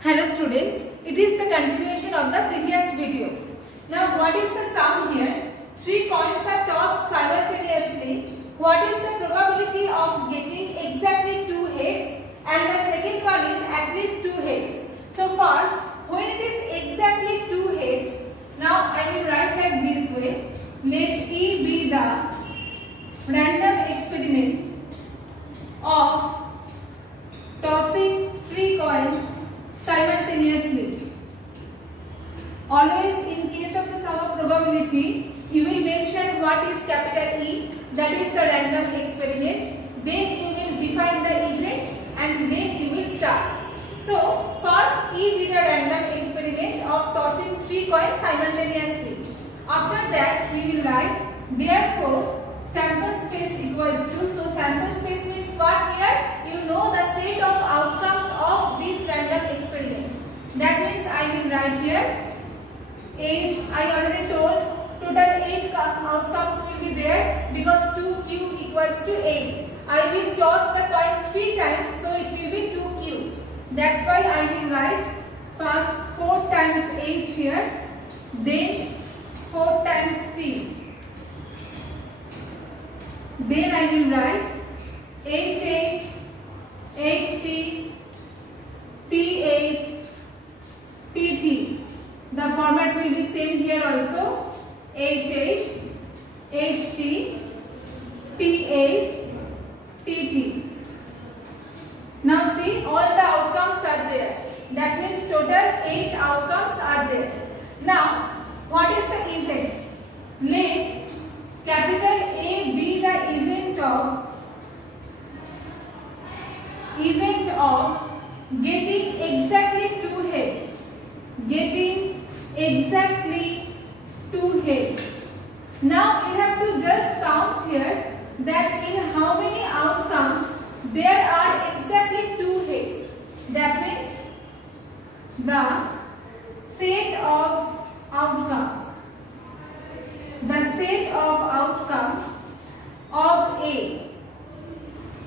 Hello students, it is the continuation of the previous video. Now what is the sum here? 3 coins are tossed simultaneously. What is the probability of getting exactly 2 heads? And the second one is at least 2 heads. So first, when it is exactly 2 heads, now I will write like this way. Let E be the random experiment of tossing 3 coins simultaneously. Always in case of the sum of probability, you will mention what is capital E, that is the random experiment. Then you will define the event and then you will start. So first E is a random experiment of tossing 3 coins simultaneously. After that we will write therefore sample space equals to, so sample space means what here? You know the set of outcomes of this random experiment. That means I will write here age. I already told total 8 outcomes will be there because 2 cube equals to 8. I will toss the coin 3 times, so it will be 2 cube. That's why I will write first 4 times 8 here, then 4 times t. Then I will write HH, HT, TH, TT. The format will be same here also. HH, HT, TH, TT. Now see, all the outcomes are there. That means total 8 outcomes are there. Now, what is the event? Let capital A be the event of getting exactly 2 heads. Getting exactly 2 heads. Now you have to just count here that in how many outcomes there are exactly 2 heads. That means the set of outcomes. The set of outcomes of A.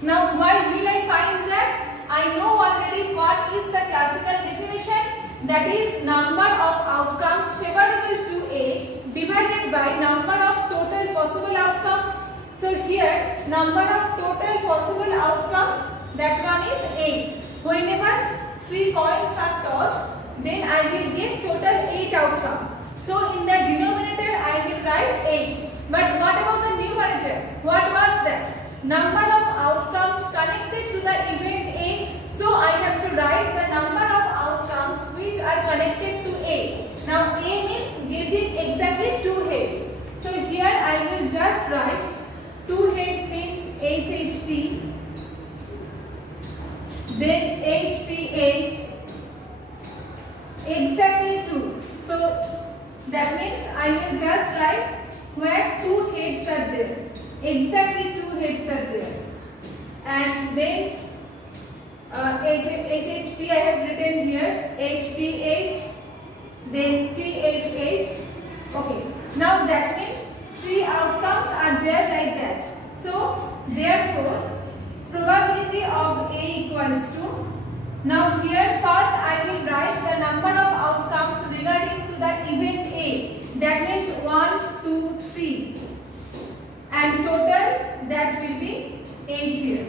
Now why will I find that? I know already what is the classical definition, that is number of outcomes favorable to A divided by number of total possible outcomes. So here number of total possible outcomes, that one is 8. Whenever 3 coins are tossed, then I will get total 8 outcomes. So in the denominator I will write 8. But what about the numerator? What was that? Number of outcomes connected to the event A. So I have to write the number of outcomes which are connected to A. Now A means getting exactly 2 heads. So here I will just write 2 heads means HHT, then HTH, exactly 2. So that means I will just write where 2 heads are there. Exactly 2 heads are there. And then HHT I have written here, HTH, then THH. Okay. Now that means 3 outcomes are there like that. So therefore probability of A equals to, now here first I will write the number of outcomes regarding to the event A. That means 1, 2, 3. And total that will be 8 here.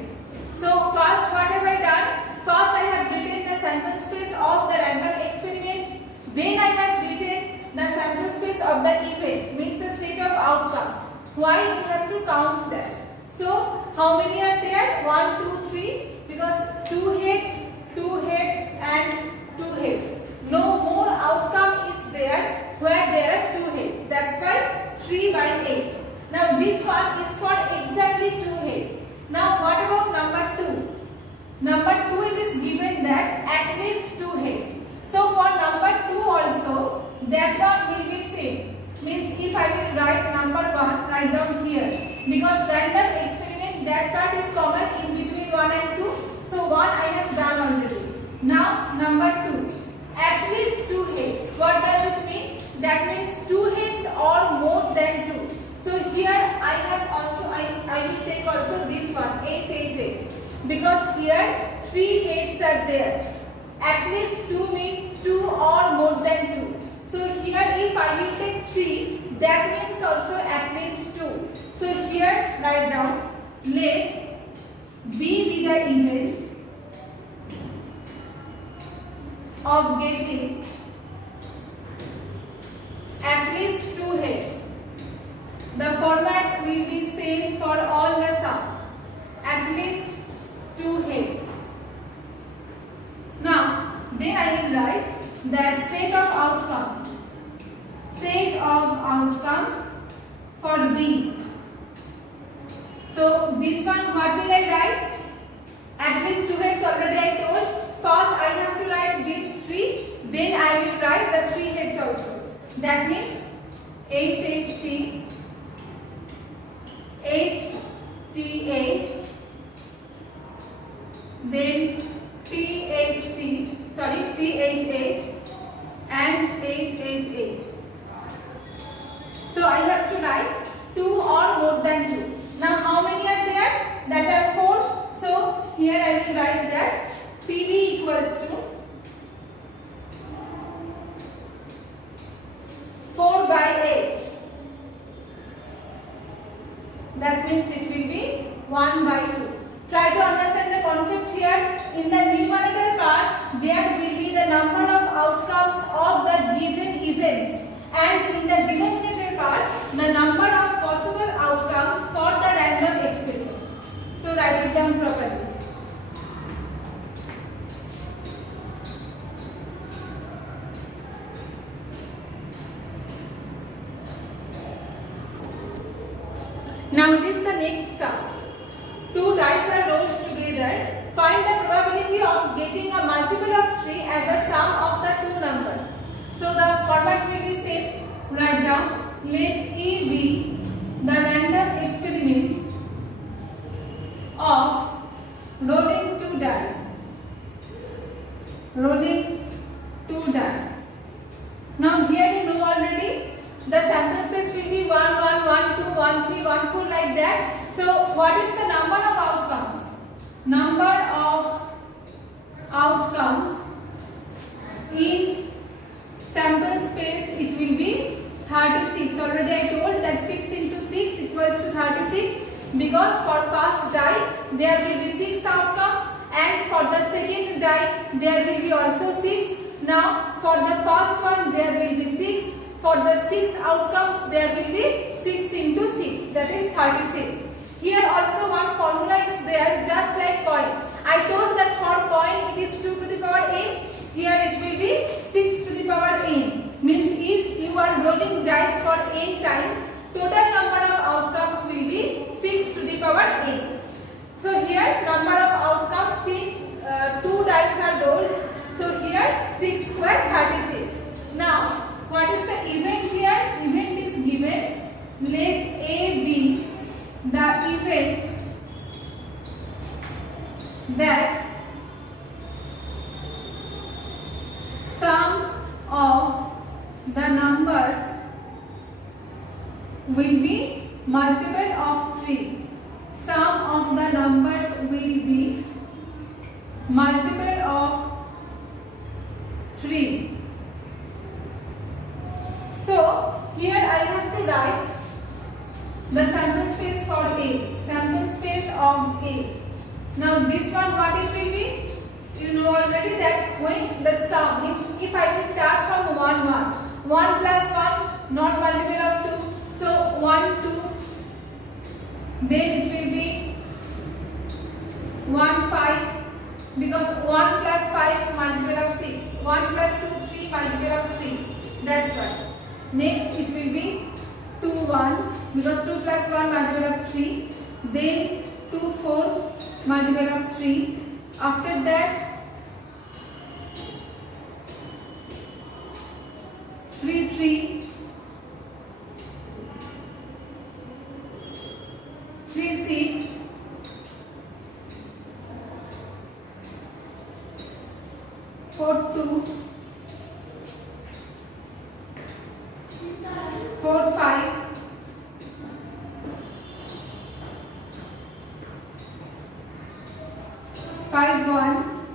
So first what have I done? First I have written the sample space of the random experiment. Then I have written the sample space of the event, means the set of outcomes. Why you have to count that? So how many are there? 1, 2, 3. Because 2 heads and 2 heads. No more outcome is there where there are 2 heads. That's why 3 by 8. Now this one is for exactly 2 heads. Now what about number 2? Number 2 it is given that at least 2 heads. So for number 2 also, that one will be same. Means if I will write number 1, write down here. Because random experiment, that part is common in between 1 and 2. So 1 I have done already. Now number 2, at least 2 heads. What does it mean? That means 2 heads or more than 2. So here I have also, I will take also this one, HHH. Because here 3 heads are there. At least 2 means 2 or more than 2. So here if I will take 3, that means also at least 2. So here write down, let B be the event of getting at least 2 heads. The format will be same for all the sum. At least 2 heads. Now, then I will write that set of outcomes. Set of outcomes for B. So, this one what will I write? At least 2 heads already I told. First I have to write these 3. Then I will write the 3 heads also. That means HHT, HTH, then THH and HHH. So I have to write 2 or more than 2. Now how many are there? That are 4. So here I will write that PB equals to 4 by 8. That means it will be 1 by 2. Try to understand the concept here. In the numerator part, there will be the number of outcomes of the given event, and in the denominator part, the number of possible outcomes for the random experiment. So write it down properly. Now it is the next sum. 2 dice are rolled together. Find the probability of getting a multiple of 3 as a sum of the 2 numbers. So the format will be same. Write down, let A be the random experiment of rolling 2 dice. Rolling 2 dice. Now here you know already the sample space will be 1, 1, 1, 2, 1, 3, 1, 4 like that. So what is the number of outcomes? Number of outcomes in sample space, it will be 36. Already I told that 6 into 6 equals to 36, because for first die there will be 6 outcomes, and for the second die there will be also 6. Now for the first one there will be 6. For the 6 outcomes there will be 6 into 6, that is 36. Here also one formula is there, just like coin. I told that for coin it is 2 to the power n. Here it will be 6 to the power n. Means if you are rolling dice for n times, total number of outcomes will be 6 to the power n. So here number of outcomes, since 2 dice are rolled, so here 6 square 36. Now what is the event here? Event is given. Let A be the event that sum of the numbers will be multiple of 3. Sum of the numbers will be multiple of 3. So here I have to write the sample space for A. Sample space of A. Now this one what it will be? You know already that when the sum means if I will start from 1, 1. 1 plus 1 not multiple of 2. So 1, 2. Then it will be 1, 5. Because 1 plus 5 multiple of 6. 1 plus 2, 3 multiple of 3. That's right. Next it will be 2, 1, because 2 plus 1 multiple of 3. Then 2, 4 multiple of 3. After that 3, 3. 3, 6. 4, 2. 4, 5. 5, 1.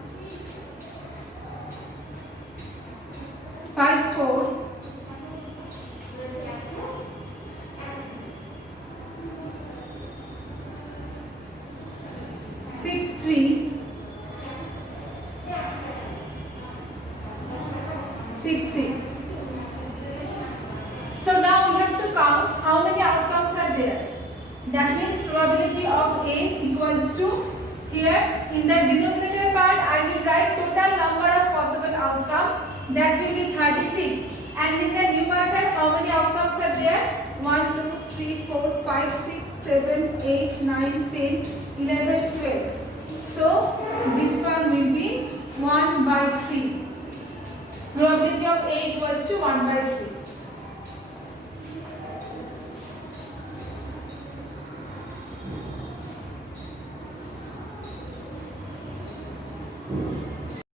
6, 6. So now we have to count how many outcomes are there. That means probability of A equals to, here in the denominator part I will write total number of possible outcomes, that will be 36, and in the numerator how many outcomes are there? 1, 2, 3, 4, 5, 6, 7, 8, 9, 10, 11, 12. So this one will be 1 by 3. Probability of A equals to 1 by 3.